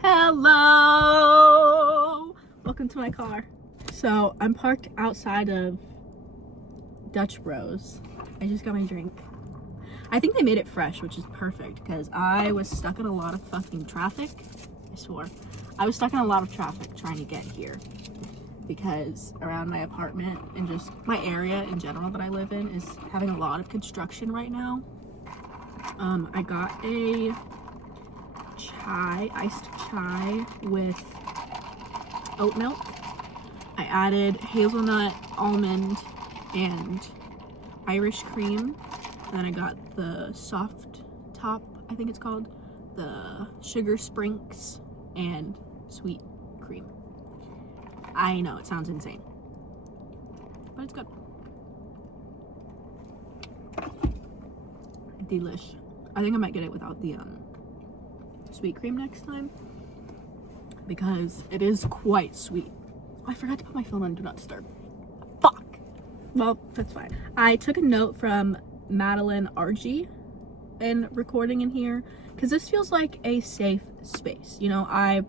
Hello! Welcome to my car. So I'm parked outside of Dutch Bros. I just got my drink. I think they made it fresh, which is perfect because I was stuck in a lot of fucking traffic. I swore. I was stuck in a lot of traffic trying to get here because around my apartment and just my area in general that I live in is having a lot of construction right now. I got a iced chai with oat milk. I added hazelnut, almond, and Irish cream. And then I got the soft top, I think it's called, the sugar sprinks and sweet cream. I know, it sounds insane, but it's good. Delish. I think I might get it without the sweet cream next time because it is quite sweet. Oh, I forgot to put my phone on Do Not Disturb. Fuck. Well, that's fine. I took a note from Madeline RG in recording in here because this feels like a safe space. You know, I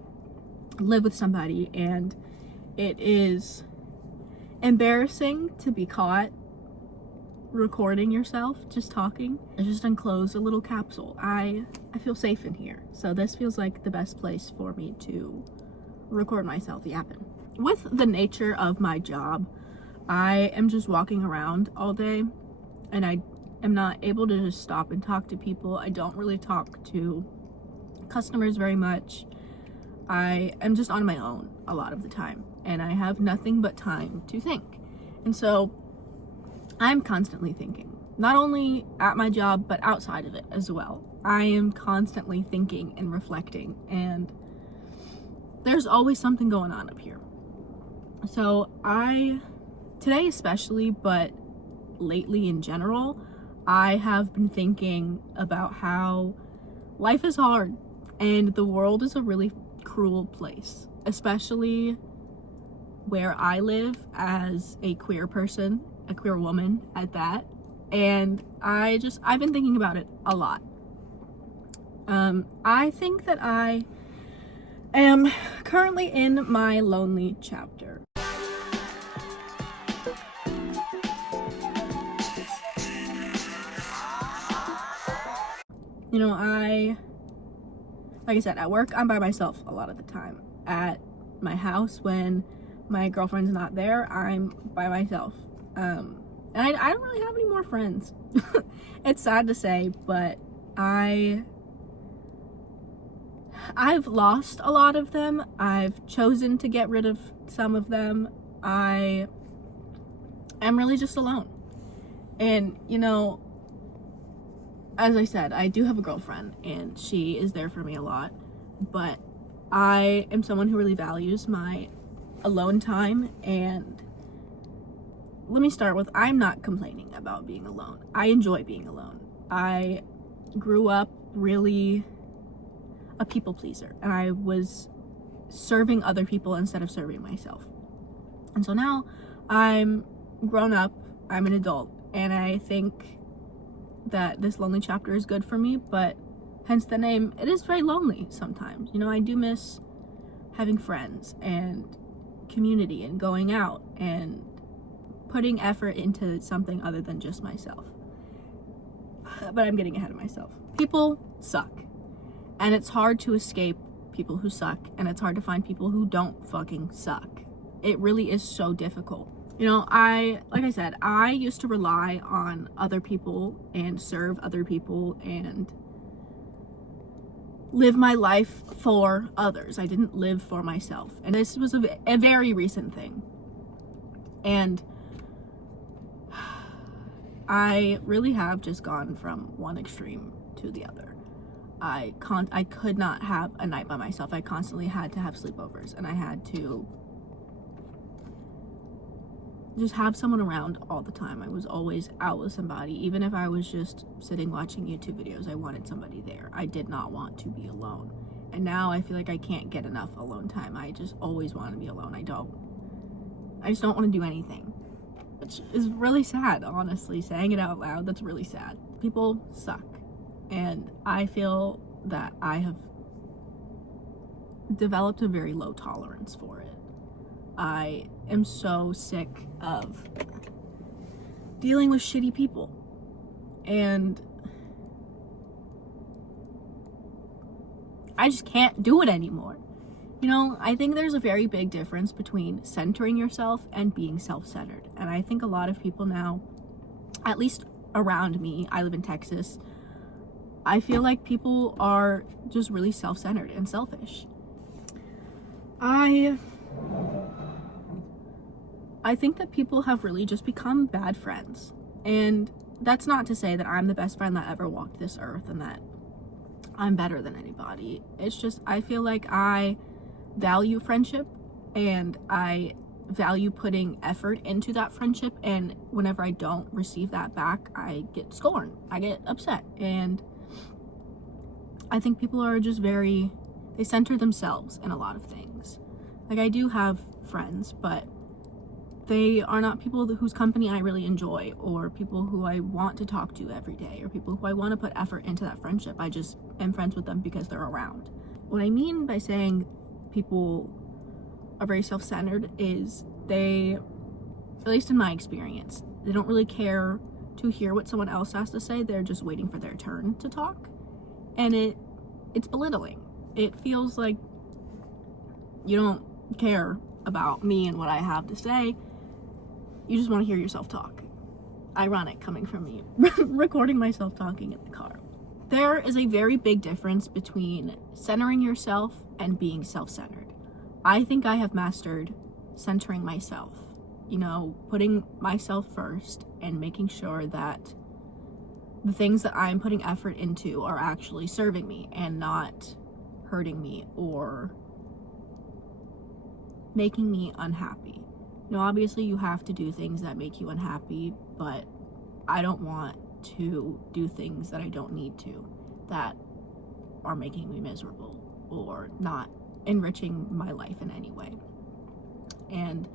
live with somebody and it is embarrassing to be caught recording yourself just talking. I just enclosed a little capsule. I feel safe in here, so this feels like the best place for me to record myself yapping. With the nature of my job, I am just walking around all day and I am not able to just stop and talk to people. I don't really talk to customers very much. I am just on my own a lot of the time and I have nothing but time to think, and so I'm constantly thinking, not only at my job, but outside of it as well. I am constantly thinking and reflecting, and there's always something going on up here. So today especially, but lately in general, I have been thinking about how life is hard and the world is a really cruel place, especially where I live as a queer person, a queer woman at that, and I've been thinking about it a lot. I think that I am currently in my lonely chapter. You know, like I said, at work I'm by myself a lot of the time. At my house, when my girlfriend's not there, I'm by myself. And I don't really have any more friends. It's sad to say, but I've lost a lot of them. I've chosen to get rid of some of them. I am really just alone. And, you know, as I said, I do have a girlfriend and she is there for me a lot, but I am someone who really values my alone time. And let me start with, I'm not complaining about being alone. I enjoy being alone. I grew up really a people pleaser and I was serving other people instead of serving myself. And so now I'm grown up, I'm an adult, and I think that this lonely chapter is good for me, but hence the name, it is very lonely sometimes. You know, I do miss having friends and community and going out and putting effort into something other than just myself. But I'm getting ahead of myself. People suck. And it's hard to escape people who suck. And it's hard to find people who don't fucking suck. It really is so difficult. You know, like I said, I used to rely on other people and serve other people and live my life for others. I didn't live for myself. And this was a very recent thing. And I really have just gone from one extreme to the other. I could not have a night by myself. I constantly had to have sleepovers and I had to just have someone around all the time. I was always out with somebody. Even if I was just sitting watching YouTube videos, I wanted somebody there. I did not want to be alone. And now I feel like I can't get enough alone time. I just always want to be alone. I just don't want to do anything. Which is really sad, honestly. Saying it out loud, that's really sad. People suck. And I feel that I have developed a very low tolerance for it. I am so sick of dealing with shitty people. And I just can't do it anymore. You know, I think there's a very big difference between centering yourself and being self-centered. And I think a lot of people now, at least around me, I live in Texas, I feel like people are just really self-centered and selfish. I think that people have really just become bad friends. And that's not to say that I'm the best friend that ever walked this earth and that I'm better than anybody. It's just, I feel like I value friendship and I value putting effort into that friendship, and whenever I don't receive that back, I get scorned, I get upset. And I think people are just they center themselves in a lot of things. Like, I do have friends, but they are not people whose company I really enjoy, or people who I want to talk to every day, or people who I want to put effort into that friendship. I just am friends with them because they're around. What I mean by saying people are very self-centered is they, at least in my experience, they don't really care to hear what someone else has to say. They're just waiting for their turn to talk. And it's belittling. It feels like you don't care about me and what I have to say. You just want to hear yourself talk. Ironic coming from me, recording myself talking in the car. There is a very big difference between centering yourself and being self-centered. I think I have mastered centering myself, you know, putting myself first and making sure that the things that I'm putting effort into are actually serving me and not hurting me or making me unhappy. You know, obviously you have to do things that make you unhappy, but I don't want to do things that I don't need to, that are making me miserable or not enriching my life in any way. And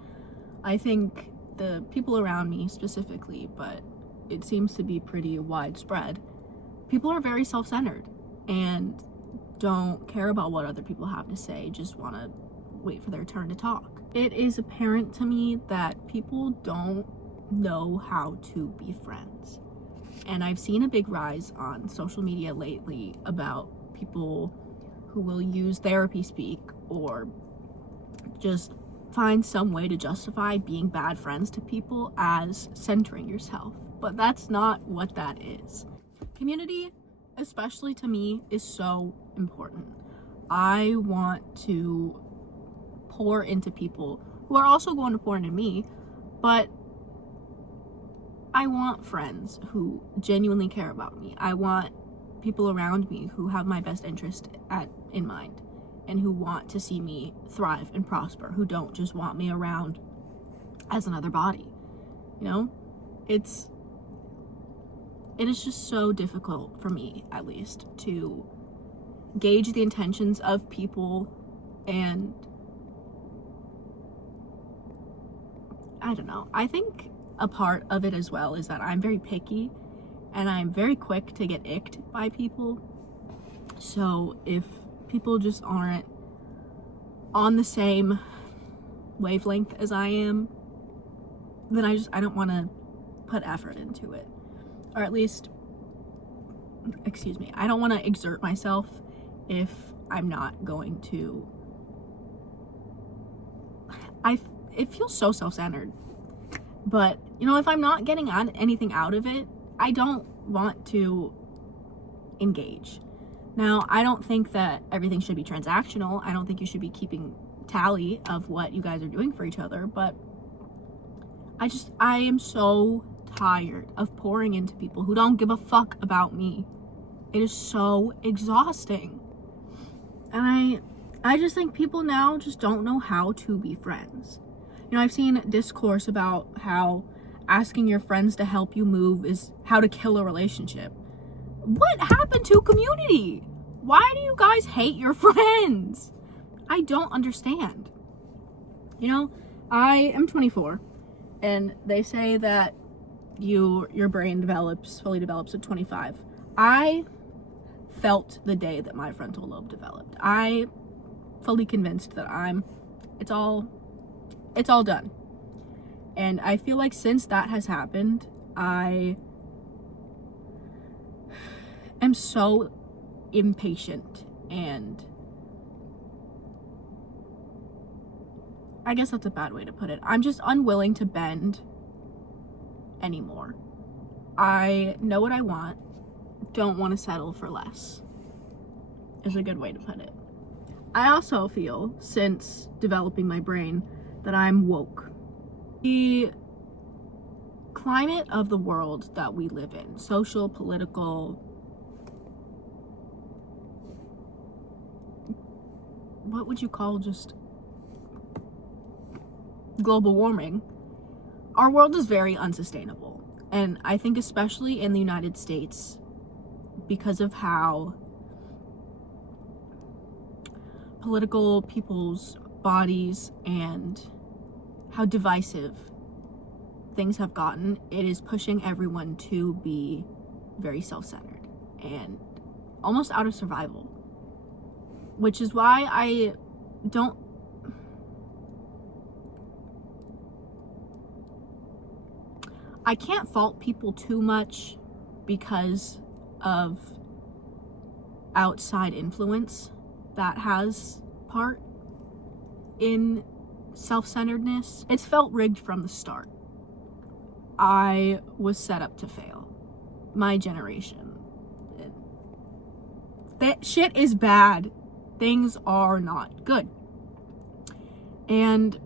I think the people around me specifically, but it seems to be pretty widespread, people are very self-centered and don't care about what other people have to say, just want to wait for their turn to talk. It is apparent to me that people don't know how to be friends. And I've seen a big rise on social media lately about people who will use therapy speak or just find some way to justify being bad friends to people as centering yourself. But that's not what that is. Community, especially to me, is so important. I want to pour into people who are also going to pour into me, but I want friends who genuinely care about me. I want people around me who have my best interest in mind and who want to see me thrive and prosper, who don't just want me around as another body. You know, it is just so difficult for me, at least, to gauge the intentions of people. And I don't know, I think a part of it as well is that I'm very picky and I'm very quick to get icked by people. So if people just aren't on the same wavelength as I am, then I don't want to put effort into it. Or at least, I don't want to exert myself if I'm not going to. It feels so self-centered. But, you know, if I'm not getting anything out of it, I don't want to engage. Now, I don't think that everything should be transactional. I don't think you should be keeping tally of what you guys are doing for each other, but I am so tired of pouring into people who don't give a fuck about me. It is so exhausting. And I just think people now just don't know how to be friends. You know, I've seen discourse about how asking your friends to help you move is how to kill a relationship. What happened to community? Why do you guys hate your friends? I don't understand. You know, I am 24, and they say that your brain fully develops at 25. I felt the day that my frontal lobe developed. I fully convinced that it's all done. And I feel like since that has happened, I am so impatient, and I guess that's a bad way to put it. I'm just unwilling to bend anymore. I know what I want, don't want to settle for less, is a good way to put it. I also feel, since developing my brain, that I'm woke. The climate of the world that we live in, social, political, what would you call just global warming, our world is very unsustainable. And I think especially in the United States, because of how political people's bodies and how divisive things have gotten, it is pushing everyone to be very self-centered and almost out of survival. Which is why I can't fault people too much because of outside influence that has part in self-centeredness. It's felt rigged from the start. I was set up to fail. My generation. That shit is bad. Things are not good. And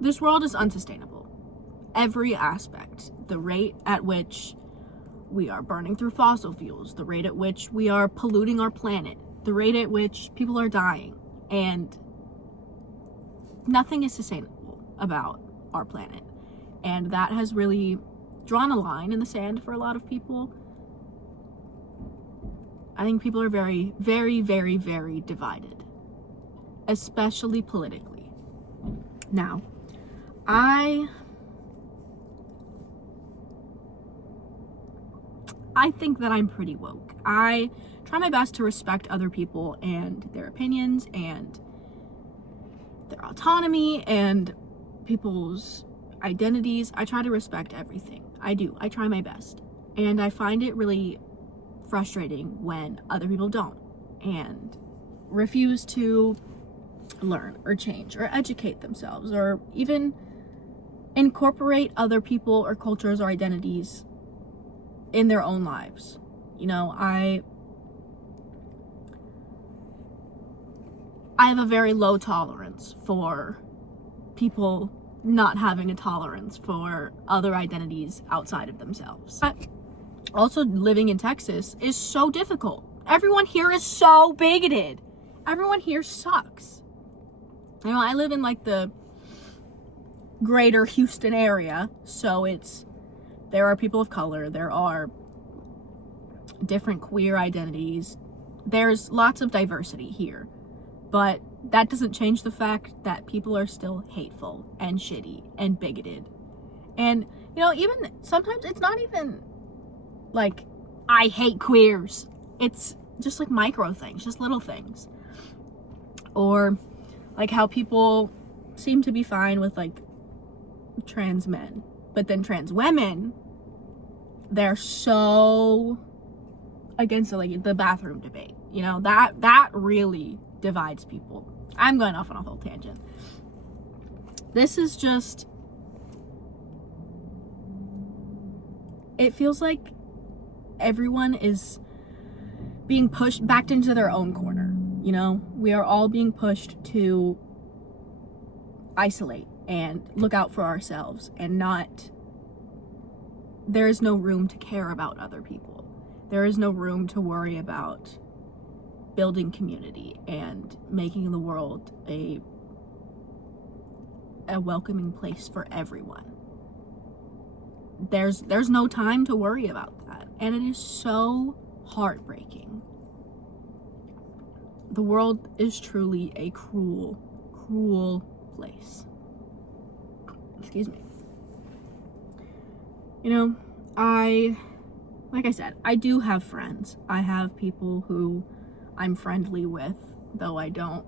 this world is unsustainable. Every aspect. The rate at which we are burning through fossil fuels, the rate at which we are polluting our planet, the rate at which people are dying, and nothing is sustainable about our planet. And that has really drawn a line in the sand for a lot of people. I think people are very, very, very, very divided, especially politically. Now, I think that I'm pretty woke. I try my best to respect other people and their opinions and their autonomy and people's identities. I try to respect everything. I do. I try my best. And I find it really frustrating when other people don't and refuse to learn or change or educate themselves or even incorporate other people or cultures or identities in their own lives. You know, I have a very low tolerance for people not having a tolerance for other identities outside of themselves. But also, living in Texas is so difficult. Everyone here is so bigoted. Everyone here sucks. You know, I live in like the greater Houston area, so there are people of color, there are different queer identities, there's lots of diversity here, but that doesn't change the fact that people are still hateful and shitty and bigoted. And, you know, even sometimes it's not even like, I hate queers. It's just like micro things, just little things. Or like how people seem to be fine with like trans men, but then trans women, they're so against like the bathroom debate. You know, that really divides people. I'm going off on a whole tangent. This is just, it feels like everyone is being pushed backed into their own corner. You know, we are all being pushed to isolate and look out for ourselves and not, there is no room to care about other people. There is no room to worry about building community and making the world a welcoming place for everyone. There's no time to worry about that, and it is so heartbreaking. The world is truly a cruel, cruel place. Excuse me. You know, like I said, I do have friends. I have people who I'm friendly with, though I don't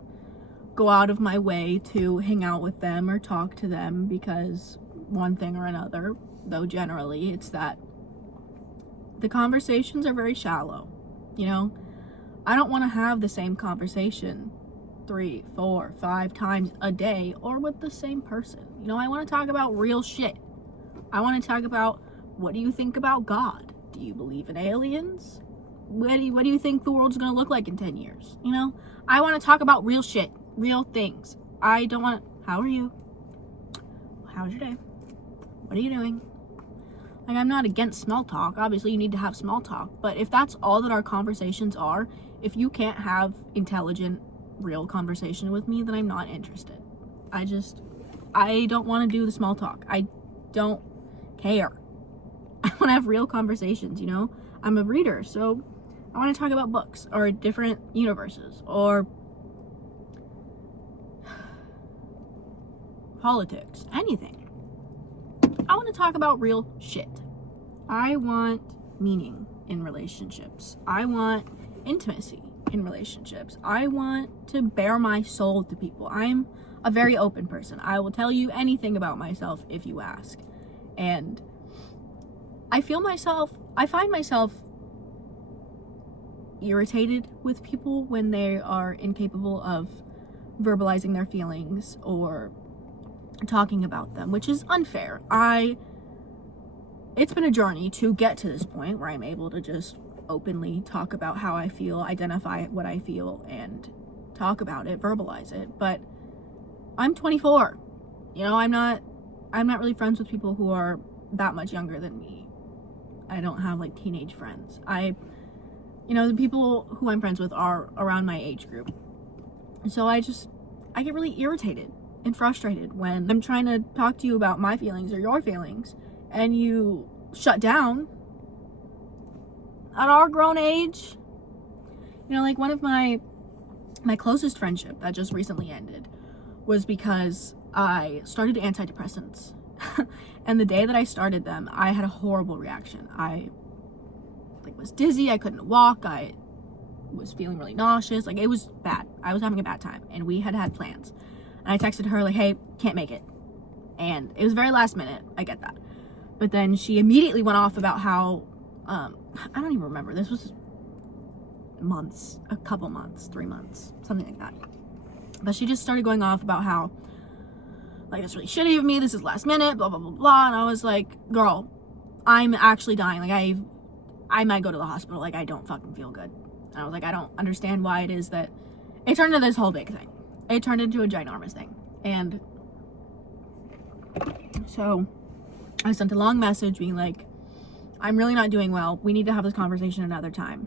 go out of my way to hang out with them or talk to them because one thing or another, though generally it's that the conversations are very shallow. You know, I don't want to have the same conversation 3, 4, 5 times a day or with the same person. You know, I want to talk about real shit. I want to talk about, what do you think about God? Do you believe in aliens? What do you think the world's going to look like in 10 years? You know, I want to talk about real shit, real things. I don't want to, how are you? How's your day? What are you doing? Like, I'm not against small talk. Obviously, you need to have small talk. But if that's all that our conversations are, if you can't have intelligent, real conversation with me, then I'm not interested. I don't want to do the small talk. I don't care. I want to have real conversations, you know? I'm a reader, so I want to talk about books or different universes or politics, anything. I want to talk about real shit. I want meaning in relationships. I want intimacy in relationships. I want to bare my soul to people. I'm a very open person. I will tell you anything about myself if you ask. And I find myself irritated with people when they are incapable of verbalizing their feelings or talking about them, which is unfair. It's been a journey to get to this point where I'm able to just openly talk about how I feel, identify what I feel, and talk about it, verbalize it. But I'm 24. You know, I'm not really friends with people who are that much younger than me. I don't have like teenage friends. The people who I'm friends with are around my age group. So I get really irritated and frustrated when I'm trying to talk to you about my feelings or your feelings and you shut down at our grown age. You know, like one of my closest friendship that just recently ended was because I started antidepressants. And the day that I started them, I had a horrible reaction. I was dizzy, I couldn't walk, I was feeling really nauseous. Like, it was bad. I was having a bad time, and we had plans. And I texted her like, hey, can't make it. And it was very last minute. I get that. But then she immediately went off about how, I don't even remember. This was months, a couple months, 3 months, something like that. But she just started going off about how, like, it's really shitty of me, this is last minute, blah, blah, blah, blah. And I was like, girl, I'm actually dying. Like, I might go to the hospital. Like, I don't fucking feel good. And I was like, I don't understand why it is that it turned into this whole big thing. It turned into a ginormous thing. And so I sent a long message being like, I'm really not doing well. We need to have this conversation another time.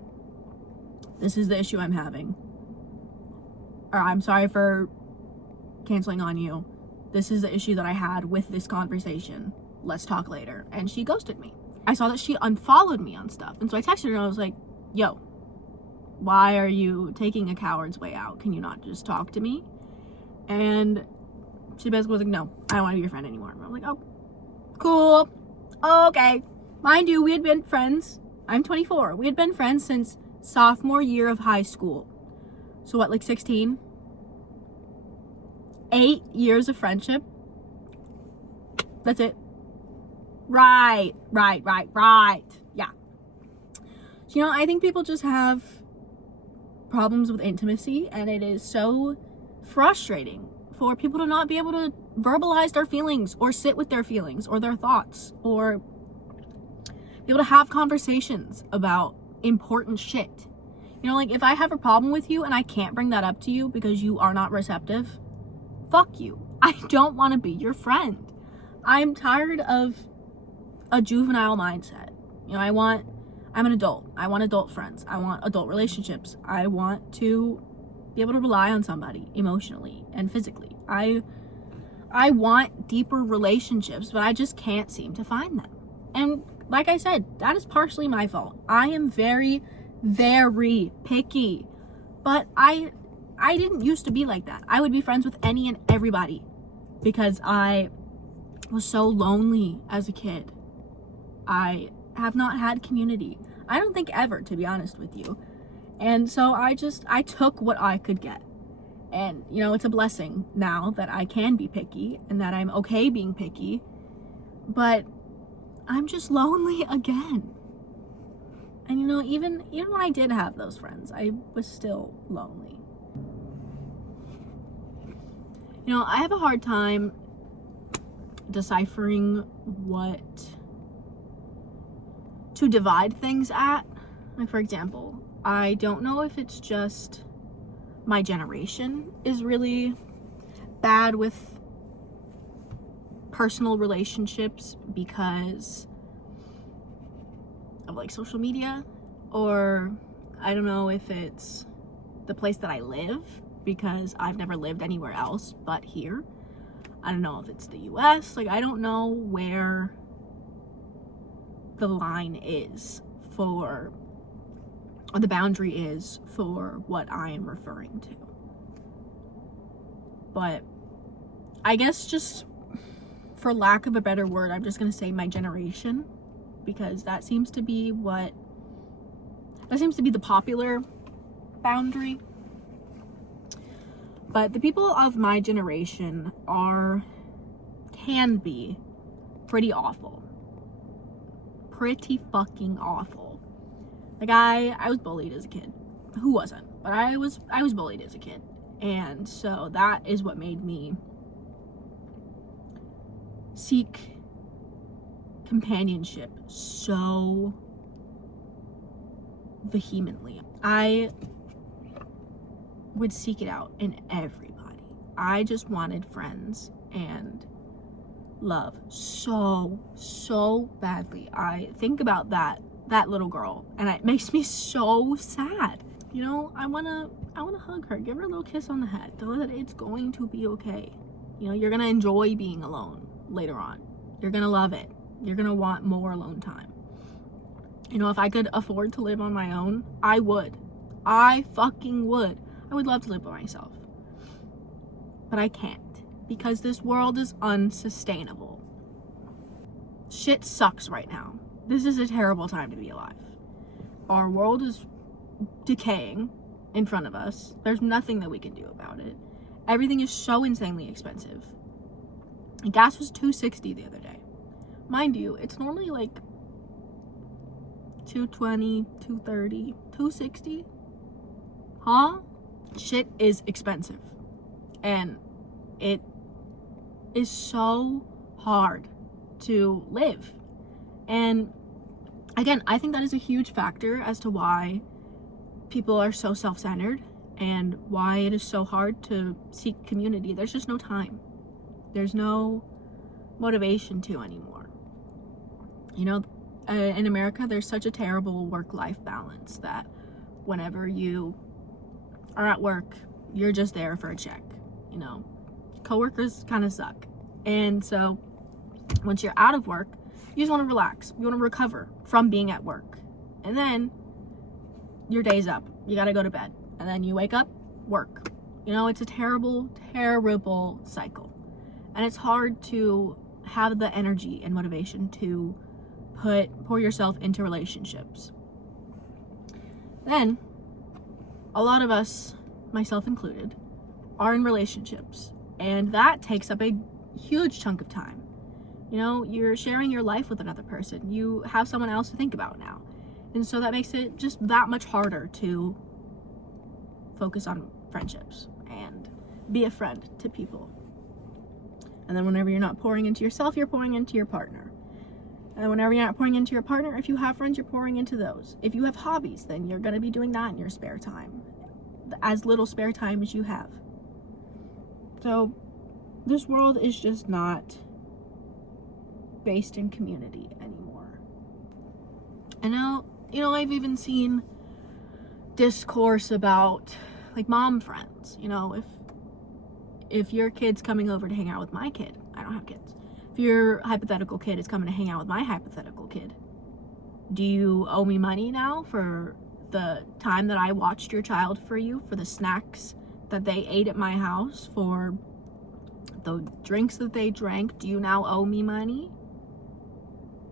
This is the issue I'm having. Or I'm sorry for canceling on you. This is the issue that I had with this conversation. Let's talk later. And she ghosted me. I saw that she unfollowed me on stuff. And so I texted her and I was like, yo, why are you taking a coward's way out? Can you not just talk to me? And she basically was like, no, I don't want to be your friend anymore. And I'm like, oh, cool. Okay. Mind you, we had been friends. I'm 24. We had been friends since sophomore year of high school. So what, like 16? 8 years of friendship. That's it. Right. Yeah. So, I think people just have problems with intimacy, and it is so frustrating for people to not be able to verbalize their feelings or sit with their feelings or their thoughts or be able to have conversations about important shit. Like, if I have a problem with you and I can't bring that up to you because you are not receptive, fuck you. I don't want to be your friend. I'm tired of a juvenile mindset. I'm an adult. I want adult friends. I want adult relationships. I want to be able to rely on somebody emotionally and physically. I want deeper relationships, but I just can't seem to find them. And like I said, that is partially my fault. I am very, very picky. But I didn't used to be like that. I would be friends with any and everybody because I was so lonely as a kid. I have not had community. I don't think ever, to be honest with you. And so I took what I could get. And, you know, it's a blessing now that I can be picky and that I'm okay being picky. But I'm just lonely again. And, you know, even when I did have those friends, I was still lonely. You know, I have a hard time deciphering what to divide things at. Like, for example, I don't know if it's just my generation is really bad with personal relationships because of like social media, or I don't know if it's the place that I live because I've never lived anywhere else but here. I don't know if it's the US. Like, I don't know where the line is for, or the boundary is for what I am referring to. But I guess, just for lack of a better word, I'm just gonna say my generation, because that seems to be the popular boundary. But the people of my generation can be pretty awful. Pretty fucking awful. Like, I was bullied as a kid. Who wasn't? But I was bullied as a kid. And so that is what made me seek companionship so vehemently. I would seek it out in everybody. I just wanted friends and love so badly. I think about that little girl and it makes me so sad. You know, I wanna hug her, give her a little kiss on the head, tell her that it's going to be okay. You know, you're gonna enjoy being alone later on. You're gonna love it. You're gonna want more alone time. You know, if I could afford to live on my own, I would. I fucking would. I would love to live by myself. But I can't, because this world is unsustainable. Shit sucks right now. This is a terrible time to be alive. Our world is decaying in front of us. There's nothing that we can do about it. Everything is so insanely expensive. And gas was $2.60 the other day. Mind you, it's normally like $2.20, $2.30, $2.60. Huh? Shit is expensive. And it is so hard to live. And again, I think that is a huge factor as to why people are so self-centered and why it is so hard to seek community. There's just no time. There's no motivation to anymore. You know, in America, there's such a terrible work-life balance that whenever you are at work, you're just there for a check. You know, coworkers kind of suck. And so once you're out of work, you just want to relax. You want to recover from being at work. And then your day's up. You got to go to bed. And then you wake up, work. You know, it's a terrible, terrible cycle. And it's hard to have the energy and motivation to pour yourself into relationships. Then, a lot of us, myself included, are in relationships. And that takes up a huge chunk of time. You know, you're sharing your life with another person. You have someone else to think about now. And so that makes it just that much harder to focus on friendships and be a friend to people. And then whenever you're not pouring into yourself, you're pouring into your partner. And whenever you're not pouring into your partner, if you have friends, you're pouring into those. If you have hobbies, then you're going to be doing that in your spare time. As little spare time as you have. So this world is just not based in community anymore. And now, you know, I've even seen discourse about like mom friends. You know, if your kid's coming over to hang out with my kid, I don't have kids. If your hypothetical kid is coming to hang out with my hypothetical kid, do you owe me money now for the time that I watched your child for you, for the snacks that they ate at my house, for the drinks that they drank? Do you now owe me money?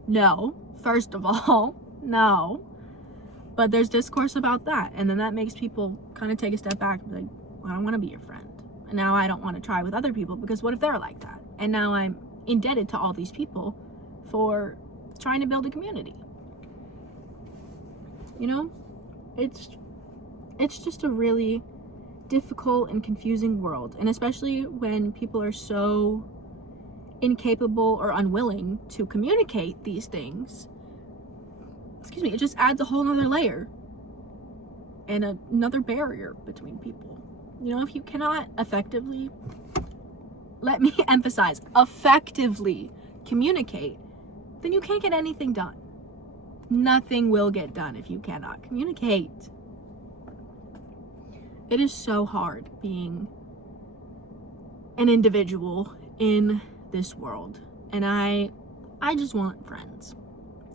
No. First of all, no. But there's discourse about that, and then that makes people kind of take a step back and be like, well, I don't want to be your friend. And now I don't want to try with other people because what if they're like that? And now I'm indebted to all these people for trying to build a community. You know, it's just a really difficult and confusing world. And especially when people are so incapable or unwilling to communicate these things, it just adds a whole nother layer and another barrier between people. You know, if you cannot effectively, let me emphasize, effectively communicate, then you can't get anything done. Nothing will get done if you cannot communicate. It is so hard being an individual in this world. And I just want friends.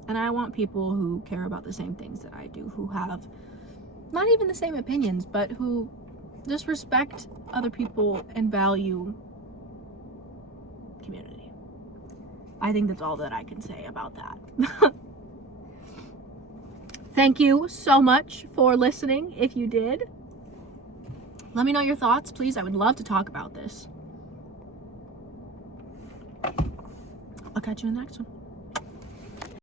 And I want people who care about the same things that I do, who have not even the same opinions, but who just respect other people and value community. I think that's all that I can say about that. Thank you so much for listening. If you did, let me know your thoughts, please. I would love to talk about this. I'll catch you in the next one.